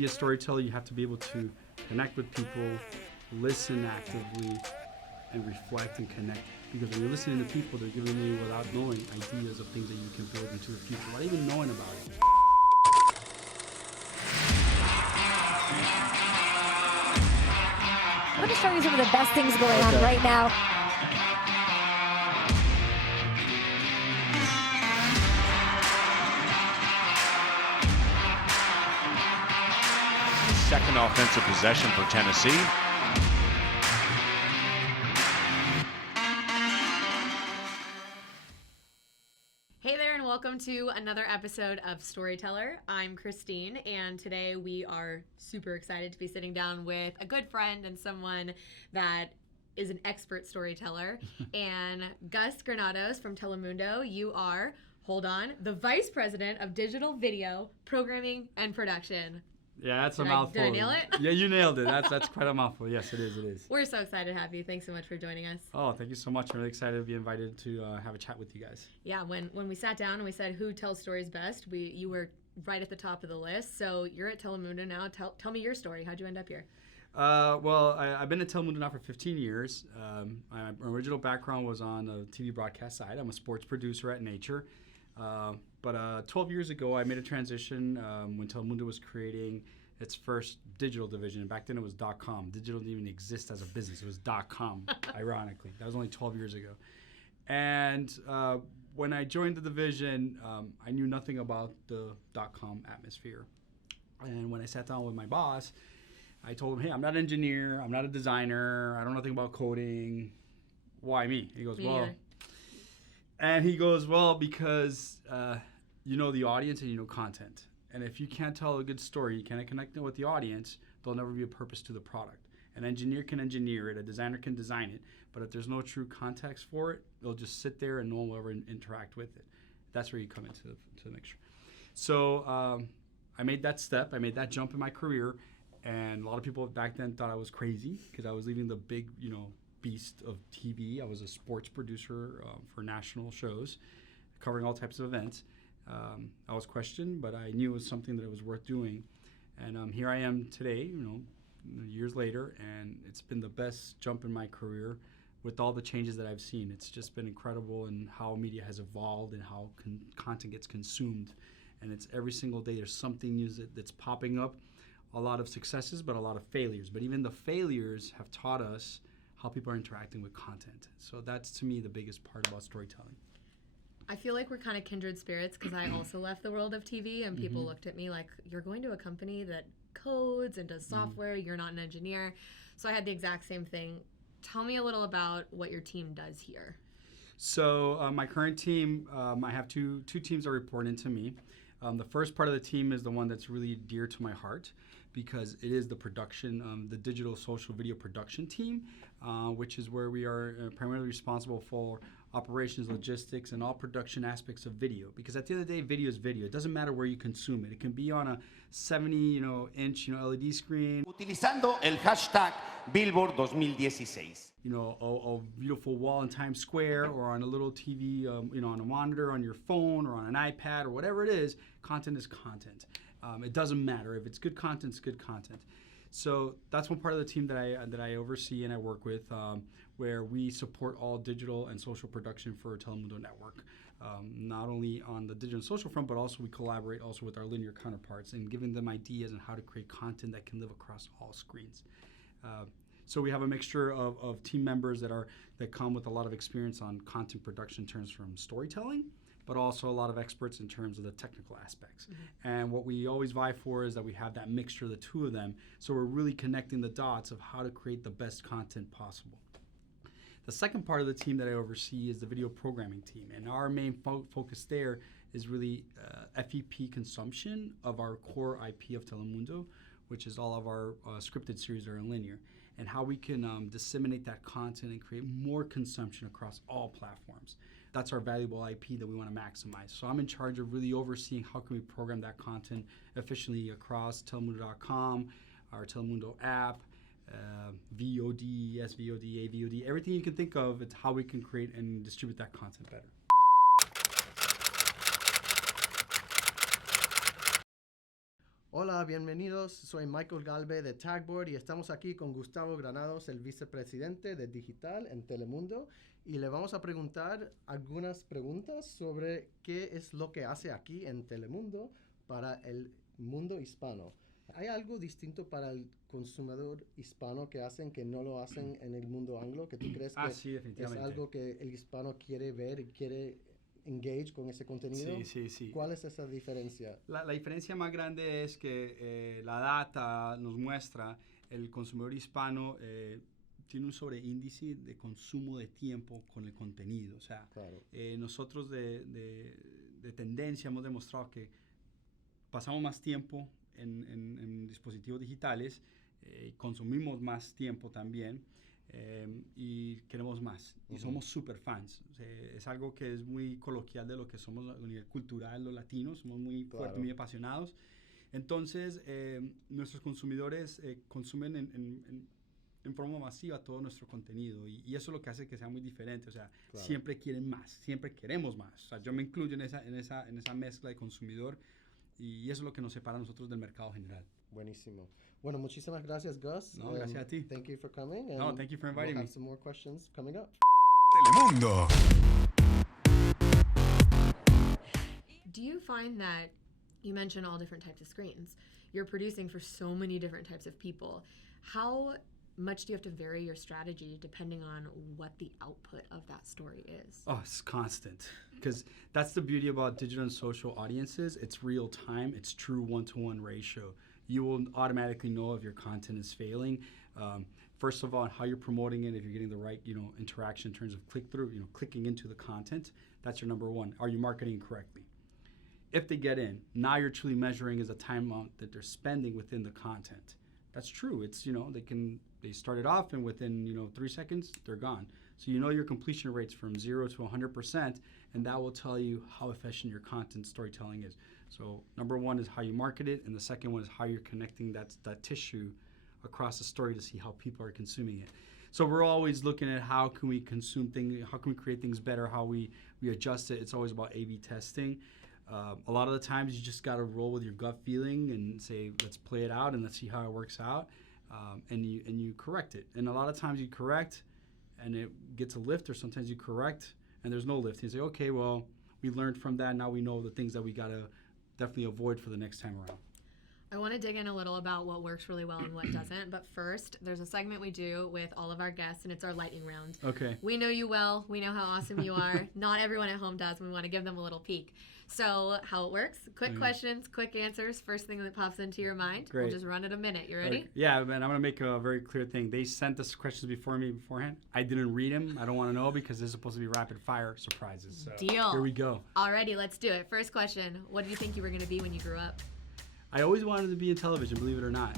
be a storyteller, you have to be able to connect with people, listen actively, and reflect and connect. Because when you're listening to people, they're giving you, without knowing, ideas of things that you can build into the future, without even knowing about it. I'm going to show you some of the best things going on right now. Second offensive possession for Tennessee. Hey there, and welcome to another episode of Storyteller. I'm Christine, and today we are super excited to be sitting down with a good friend and someone that is an expert storyteller. And Gus Granados from Telemundo, you are, hold on, the Vice President of Digital Video, Programming, and Production. Yeah, that's a mouthful. Did I nail it? Yeah, you nailed it. That's quite a mouthful. Yes, it is. We're so excited to have you. Thanks so much for joining us. Oh, thank you so much. I'm really excited to be invited to have a chat with you guys. Yeah, when we sat down and we said who tells stories best, you were right at the top of the list. So you're at Telemundo now. Tell me your story. How'd you end up here? Well, I've been at Telemundo now for 15 years. My original background was on the TV broadcast side. I'm a sports producer at Nature. But 12 years ago, I made a transition when Telemundo was creating its first digital division. Back then it was .com. Digital didn't even exist as a business. It was .com, ironically. That was only 12 years ago. And when I joined the division, I knew nothing about the .com atmosphere. And when I sat down with my boss, I told him, hey, I'm not an engineer. I'm not a designer. I don't know nothing about coding. Why me? He goes, well, because you know the audience and you know content. And if you can't tell a good story, you can't connect it with the audience, there'll never be a purpose to the product. An engineer can engineer it, a designer can design it, but if there's no true context for it, they'll just sit there and no one will ever interact with it. That's where you come into the mixture. So I made that step, I made that jump in my career, and a lot of people back then thought I was crazy because I was leaving the big, beast of TV. I was a sports producer for national shows, covering all types of events. I was questioned, but I knew it was something that it was worth doing. And here I am today, years later, and it's been the best jump in my career with all the changes that I've seen. It's just been incredible in how media has evolved and how content gets consumed. And it's every single day there's something new that's popping up. A lot of successes, but a lot of failures. But even the failures have taught us how people are interacting with content. So that's, to me, the biggest part about storytelling. I feel like we're kind of kindred spirits because I also left the world of TV and people looked at me like, you're going to a company that codes and does software, you're not an engineer. So I had the exact same thing. Tell me a little about what your team does here. So my current team, I have two teams that report into me. The first part of the team is the one that's really dear to my heart because it is the production, the digital social video production team, which is where we are primarily responsible for operations, logistics, and all production aspects of video. Because at the end of the day, video is video. It doesn't matter where you consume it. It can be on a 70 inch LED screen. Utilizando el hashtag Billboard 2016. A beautiful wall in Times Square, or on a little TV, on a monitor, on your phone, or on an iPad, or whatever it is. Content is content. It doesn't matter. If it's good content, it's good content. So that's one part of the team that I oversee and I work with, where we support all digital and social production for Telemundo Network. Not only on the digital and social front, but also we collaborate also with our linear counterparts and giving them ideas on how to create content that can live across all screens. So we have a mixture of team members that come with a lot of experience on content production in terms from storytelling, but also a lot of experts in terms of the technical aspects. And what we always vie for is that we have that mixture of the two of them, so we're really connecting the dots of how to create the best content possible. The second part of the team that I oversee is the video programming team, and our main focus there is really FEP consumption of our core IP of Telemundo, which is all of our scripted series that are in linear, and how we can disseminate that content and create more consumption across all platforms. That's our valuable IP that we want to maximize. So I'm in charge of really overseeing how can we program that content efficiently across Telemundo.com, our Telemundo app, VOD, SVOD, AVOD, everything you can think of. It's how we can create and distribute that content better. Hola, bienvenidos. Soy Michael Galve de Tagboard y estamos aquí con Gustavo Granados, el vicepresidente de Digital en Telemundo. Y le vamos a preguntar algunas preguntas sobre qué es lo que hace aquí en Telemundo para el mundo hispano. ¿Hay algo distinto para el consumidor hispano que hacen que no lo hacen en el mundo anglo? ¿Que tú crees que Sí, es definitivamente. algo que el hispano quiere ver y quiere engage con ese contenido? Sí. ¿Cuál es esa diferencia? La diferencia más grande es que la data nos muestra el consumidor hispano tiene un sobreíndice de consumo de tiempo con el contenido. O sea, Claro. Nosotros de tendencia hemos demostrado que pasamos más tiempo en dispositivos digitales, consumimos más tiempo también y queremos más. Y somos super fans. O sea, es algo que es muy coloquial de lo que somos a nivel cultural los latinos. Somos muy fuertes, muy apasionados. Entonces, nuestros consumidores consumen en forma masiva todo nuestro contenido y eso es lo que hace que sea muy diferente. O sea, siempre quieren más, siempre queremos más. O sea, yo me incluyo en esa mezcla de consumidor y eso es lo que nos separa a nosotros del mercado general. Buenísimo. Bueno, muchísimas gracias, Gus. No, gracias a ti. Thank you for coming. No, thank you for inviting we'll me. have some more questions coming up. Telemundo. Do you find that you mentioned all different types of screens? You're producing for so many different types of people. How much do you have to vary your strategy depending on what the output of that story is? Oh, it's constant. Because that's the beauty about digital and social audiences. It's real time. It's true one-to-one ratio. You will automatically know if your content is failing. First of all, how you're promoting it, if you're getting the right, interaction in terms of click-through, clicking into the content. That's your number one. Are you marketing correctly? If they get in, now you're truly measuring is the time amount that they're spending within the content. That's true. It's, they started off and within, 3 seconds, they're gone. So your completion rates from 0 to 100%, and that will tell you how efficient your content storytelling is. So number one is how you market it, and the second one is how you're connecting that tissue across the story to see how people are consuming it. So we're always looking at how can we consume things, how can we create things better, how we adjust it. It's always about A/B testing. A lot of the times you just got to roll with your gut feeling and say, let's play it out and let's see how it works out. And you correct it. And a lot of times you correct and it gets a lift, or sometimes you correct and there's no lift. You say, okay, well, we learned from that. Now we know the things that we got to definitely avoid for the next time around. I want to dig in a little about what works really well and what doesn't. But first, there's a segment we do with all of our guests, and it's our lightning round. Okay. We know you well. We know how awesome you are. Not everyone at home does. We want to give them a little peek. So how it works, quick questions, quick answers, first thing that pops into your mind. Great. We'll just run it a minute. You ready? Okay. Yeah, man, I'm going to make a very clear thing. They sent us questions beforehand. I didn't read them. I don't want to know because this is supposed to be rapid fire surprises. So Deal. Here we go. Alrighty, let's do it. First question, what did you think you were going to be when you grew up? I always wanted to be in television, believe it or not.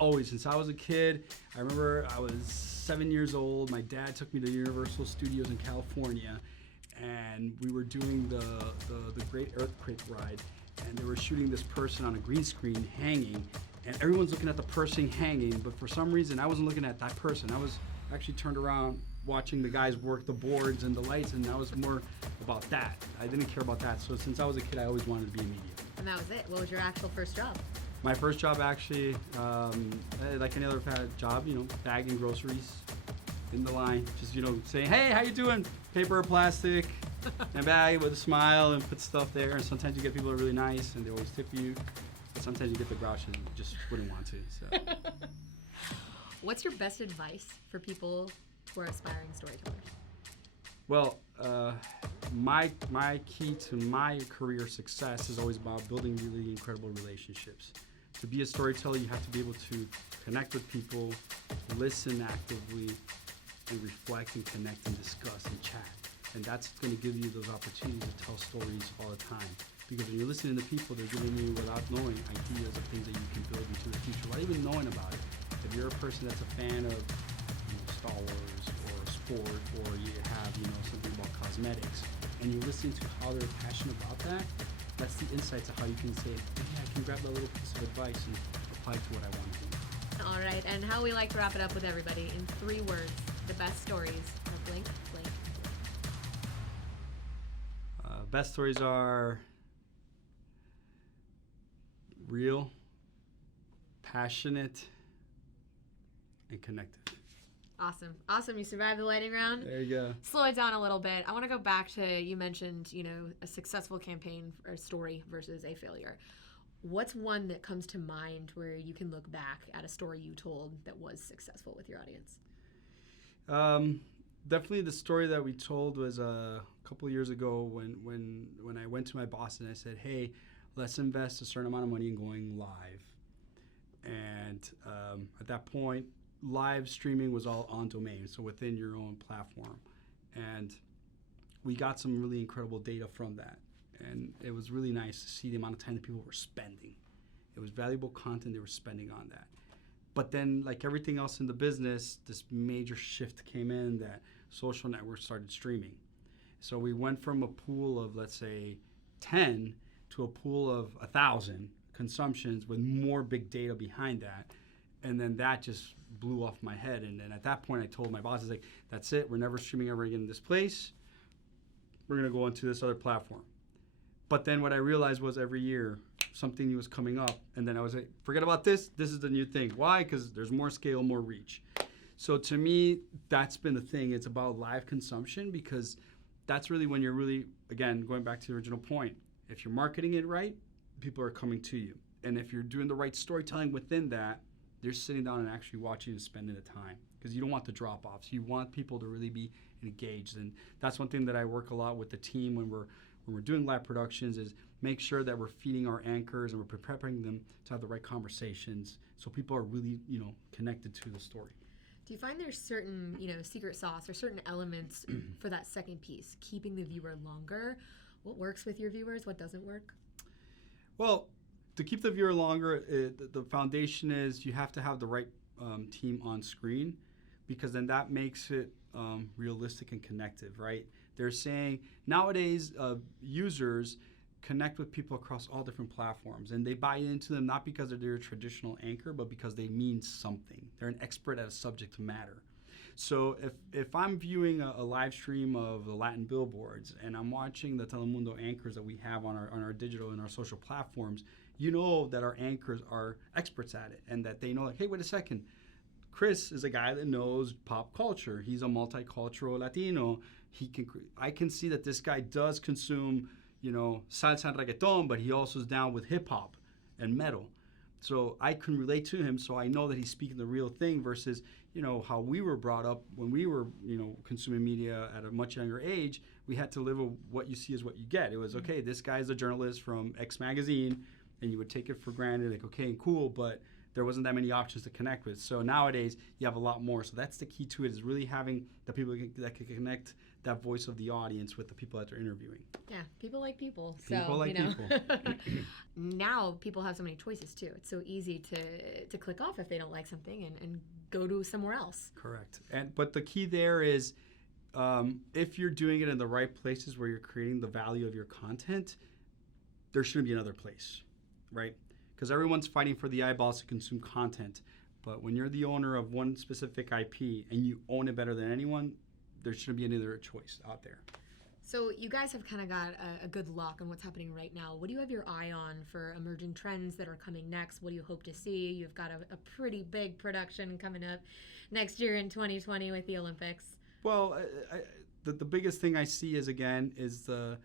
Since I was a kid, I remember I was 7 years old. My dad took me to Universal Studios in California, and we were doing the Great Earthquake ride, and they were shooting this person on a green screen hanging, and everyone's looking at the person hanging, but for some reason I wasn't looking at that person. I was actually turned around watching the guys work the boards and the lights, and I was more about that. I didn't care about that. So since I was a kid, I always wanted to be in media. And that was it. What was your actual first job? My first job actually, like any other job, bagging groceries in the line, just, saying, hey, how you doing? Paper or plastic, and bag it with a smile and put stuff there. And sometimes you get people that are really nice and they always tip you. But sometimes you get the grouch and you just wouldn't want to. So. What's your best advice for people who are aspiring storytellers? Well, my key to my career success is always about building really incredible relationships. To be a storyteller, you have to be able to connect with people, listen actively, and reflect and connect and discuss and chat. And that's going to give you those opportunities to tell stories all the time. Because when you're listening to people, they're giving you, without knowing, ideas of things that you can build into the future, without even knowing about it. If you're a person that's a fan of Star Wars or sport, or you have something about cosmetics, and you're listening to how they're passionate about that, that's the insights of how you can say, hey, I can grab that little piece of advice and apply it to what I want to do. All right, and how we like to wrap it up with everybody in 3 words, the best stories are blank, blank, blank. Best stories are real, passionate, and connected. Awesome. You survived the lightning round. There you go. Slow it down a little bit. I want to go back to, you mentioned, a successful campaign or story versus a failure. What's one that comes to mind where you can look back at a story you told that was successful with your audience? Definitely the story that we told was a couple of years ago when I went to my boss and I said, hey, let's invest a certain amount of money in going live. And at that point, live streaming was all on domain, so within your own platform. And we got some really incredible data from that. And it was really nice to see the amount of time that people were spending. It was valuable content they were spending on that. But then, like everything else in the business, this major shift came in that social networks started streaming. So we went from a pool of, let's say, 10 to a pool of 1,000 consumptions with more big data behind that. And then that just blew off my head. And then at that point, I told my bosses, like, that's it. We're never streaming ever again in this place. We're going to go into this other platform. But then what I realized was every year, something new was coming up. And then I was like, forget about this. This is the new thing. Why? Because there's more scale, more reach. So to me, that's been the thing. It's about live consumption, because that's really when you're really, again, going back to the original point, if you're marketing it right, people are coming to you. And if you're doing the right storytelling within that, they're sitting down and actually watching and spending the time, because you don't want the drop-offs. You want people to really be engaged. And that's one thing that I work a lot with the team when we're doing live productions, is make sure that we're feeding our anchors and we're preparing them to have the right conversations so people are really, connected to the story. Do you find there's certain, secret sauce or certain elements for that second piece, keeping the viewer longer? What works with your viewers? What doesn't work? Well, to keep the viewer longer, the foundation is you have to have the right team on screen, because then that makes it realistic and connective, right? They're saying nowadays users connect with people across all different platforms, and they buy into them not because they're a traditional anchor, but because they mean something. They're an expert at a subject matter. So if I'm viewing a live stream of the Latin billboards and I'm watching the Telemundo anchors that we have on our digital and our social platforms, you know that our anchors are experts at it, and that they know, like, hey, wait a second, Chris is a guy that knows pop culture. He's a multicultural Latino. I can see that this guy does consume, salsa and reggaeton, but he also is down with hip hop and metal. So I can relate to him, so I know that he's speaking the real thing versus, how we were brought up when we were, consuming media at a much younger age. We had to live with what you see is what you get. It was, okay, this guy's a journalist from X magazine, and you would take it for granted, like, okay, cool, but there wasn't that many options to connect with. So nowadays, you have a lot more. So that's the key to it, is really having the people that can connect that voice of the audience with the people that they're interviewing. Yeah, people like people. People like people. Now people have so many choices too. It's so easy to click off if they don't like something and go to somewhere else. Correct. But the key there is, if you're doing it in the right places where you're creating the value of your content, there shouldn't be another place, right? Because everyone's fighting for the eyeballs to consume content. But when you're the owner of one specific IP and you own it better than anyone, there shouldn't be any other choice out there. So you guys have kind of got a good lock on what's happening right now. What do you have your eye on for emerging trends that are coming next? What do you hope to see? You've got a pretty big production coming up next year in 2020 with the Olympics. Well, the biggest thing I see is the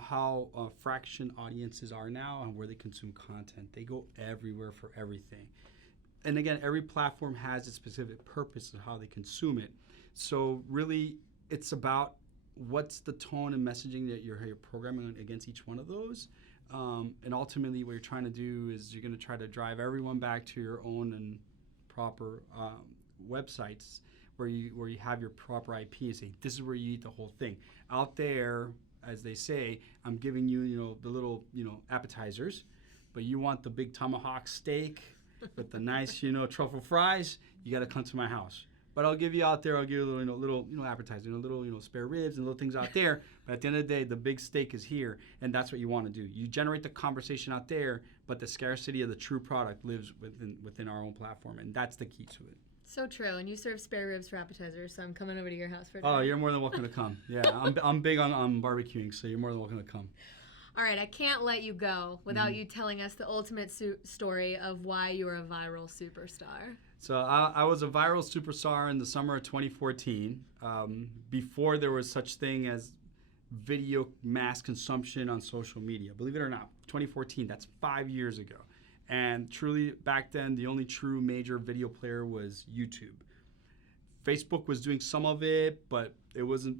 how fraction audiences are now and where they consume content. They go everywhere for everything. And again, every platform has its specific purpose of how they consume it. So really, it's about what's the tone and messaging that you're programming against each one of those. And ultimately, what you're trying to do is you're going to try to drive everyone back to your own and proper websites where you have your proper IP and say, this is where you eat the whole thing. Out there, as they say, I'm giving you, the little, appetizers, but you want the big tomahawk steak with the nice, truffle fries, you got to come to my house. But I'll give you out there, I'll give you a little appetizer, little, spare ribs and little things out there. But at the end of the day, the big steak is here, and that's what you want to do. You generate the conversation out there, but the scarcity of the true product lives within our own platform, and that's the key to it. So true, and you serve spare ribs for appetizers, so I'm coming over to your house for dinner. Oh, you're more than welcome to come. Yeah, I'm big on barbecuing, so you're more than welcome to come. All right, I can't let you go without Mm-hmm. you telling us the ultimate story of why you're a viral superstar. So I was a viral superstar in the summer of 2014, before there was such thing as video mass consumption on social media. Believe it or not, 2014, that's 5 years ago. And truly, back then, the only true major video player was YouTube. Facebook was doing some of it, but it wasn't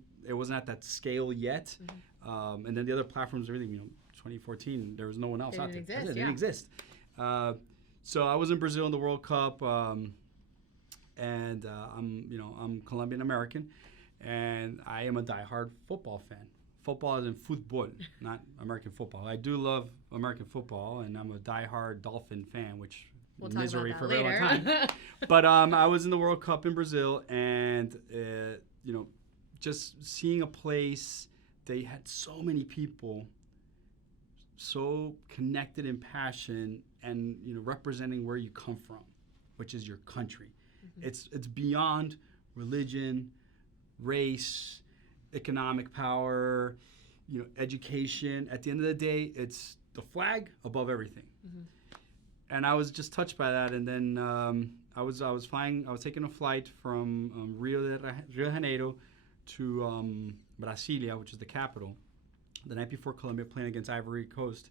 at that scale yet. And then the other platforms, everything, 2014, there was no one else out there. It didn't exist. So I was in Brazil in the World Cup, and I'm Colombian American, and I am a diehard football fan. Football is in football, not American football. I do love American football, and I'm a diehard Dolphin fan, which We'll talk misery about for that a very long later. time. But I was in the World Cup in Brazil, and just seeing a place, they had so many people, so connected in passion, and representing where you come from, which is your country. It's beyond religion, race, economic power, education. At the end of the day, it's the flag above everything. And I was just touched by that. And then I was taking a flight from Rio de Janeiro to Brasilia, which is the capital, the night before Colombia playing against Ivory Coast.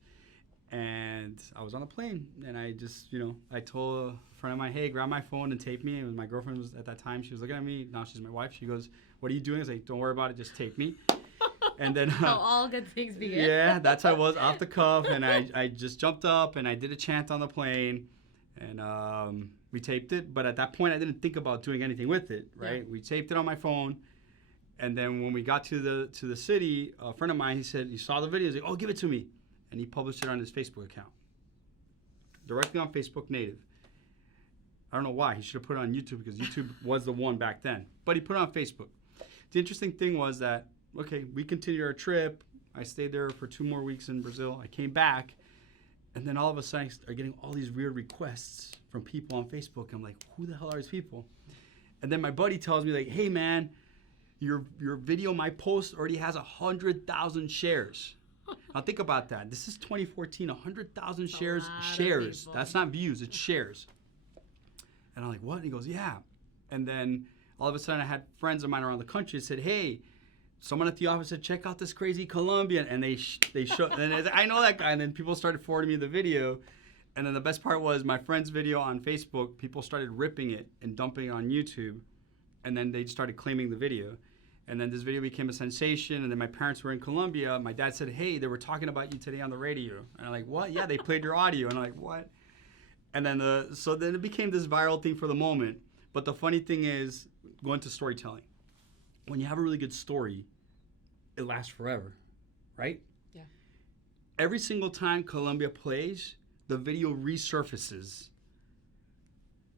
And I was on a plane, and I just, I told a friend of mine, hey, grab my phone and tape me. And my girlfriend was at that time, she was looking at me. Now she's my wife. She goes, what are you doing? I was like, don't worry about it, just tape me. And then How all good things begin. yeah, that's how I was, off the cuff. And I just jumped up, and I did a chant on the plane, and we taped it. But at that point, I didn't think about doing anything with it, right? Yeah. We taped it on my phone. And then when we got to the city, a friend of mine, he said he saw the video. He's like, oh, give it to me. And he published it on his Facebook account, directly on Facebook Native. I don't know why. He should have put it on YouTube, because YouTube was the one back then. But he put it on Facebook. The interesting thing was that, okay, we continued our trip. I stayed there for 2 more weeks in Brazil. I came back, and then all of a sudden I started getting all these weird requests from people on Facebook. I'm like, who the hell are these people? And then my buddy tells me, like, hey, man, your video, my post already has 100,000 shares. Now think about that. This is 2014, 100,000 shares. Shares. That's not views, it's shares. And I'm like, what? And he goes, yeah. And then all of a sudden I had friends of mine around the country that said, hey, someone at the office said, check out this crazy Colombian. And they showed, and I know that guy. And then people started forwarding me the video. And then the best part was my friend's video on Facebook, people started ripping it and dumping it on YouTube. And then they started claiming the video. And then this video became a sensation. And then my parents were in Colombia. My dad said, hey, they were talking about you today on the radio. And I'm like, what? Yeah, they played your audio. And I'm like, what? And then so then it became this viral thing for the moment. But the funny thing is, going to storytelling. When you have a really good story, it lasts forever, right? Yeah. Every single time Colombia plays, the video resurfaces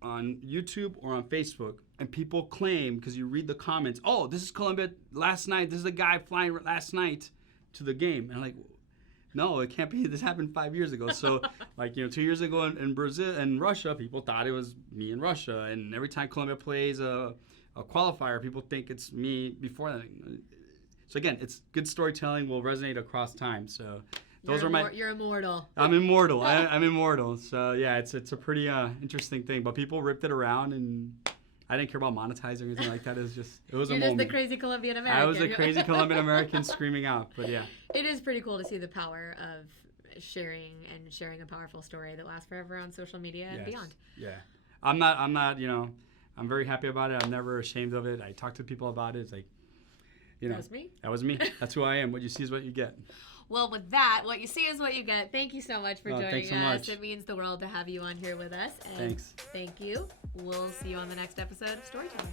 on YouTube or on Facebook, and people claim, because you read the comments, oh, this is Colombia last night. This is the guy flying last night to the game. And I'm like, no, it can't be. This happened 5 years ago. So, 2 years ago in Brazil and Russia, people thought it was me in Russia. And every time Colombia plays a qualifier, people think it's me before that. So again, it's good storytelling will resonate across time. So those are my. You're immortal. I'm immortal. I'm immortal. So yeah, it's a pretty interesting thing. But people ripped it around, and I didn't care about monetizing or anything like that. It was a You're moment. just the crazy Colombian American. I was a crazy Colombian American screaming out. But yeah. It is pretty cool to see the power of sharing a powerful story that lasts forever on social media and beyond. Yeah. I'm not, I'm very happy about it. I'm never ashamed of it. I talk to people about it. It's like, That was me. That was me. That's who I am. What you see is what you get. Well, with that, what you see is what you get. Thank you so much for joining thanks so us. much. It means the world to have you on here with us. And Thanks. Thank you. We'll see you on the next episode of Storyteller.